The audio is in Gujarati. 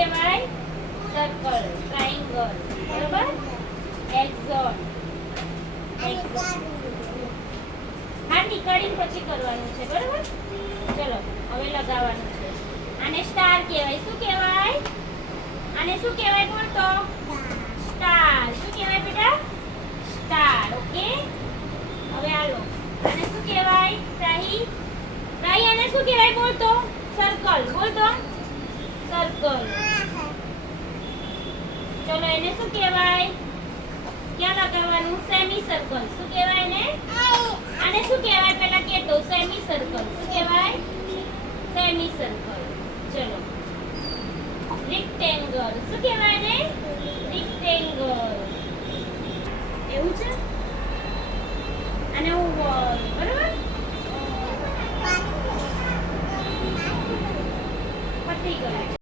કહેવાય? સર્કલ, ટ્રાયેંગલ, બરોબર? હેક્સાગોન. હા, નીકાળીને પછી કરવાનું છે, બરોબર? ચલો હવે લગાવવાનું છે. આને સ્ટાર કહેવાય. શું કહેવાય? આને શું કહેવાય બોલ તો? સ્ટાર. શું કહેવાય બેટા? સ્ટાર. ઓકે, હવે આલો. આને શું કહેવાય? ત્રાહી. ત્રાહી આને શું કહેવાય બોલ તો? સર્કલ. બોલ તો. સર્કલ. ચલો એને શું કહેવાય? ક્યાં લગાવવાનું? Semi circle. શું કહેવાય એને? આને શું કહેવાય પહેલા કે તો? Semi circle. શું કહેવાય? Semi circle. ચલો રેક્ટેંગલ. શું કહેવાય એને? રેક્ટેંગલ. એવું છે? અને ઓવલ. બરાબર? પતી ગયું.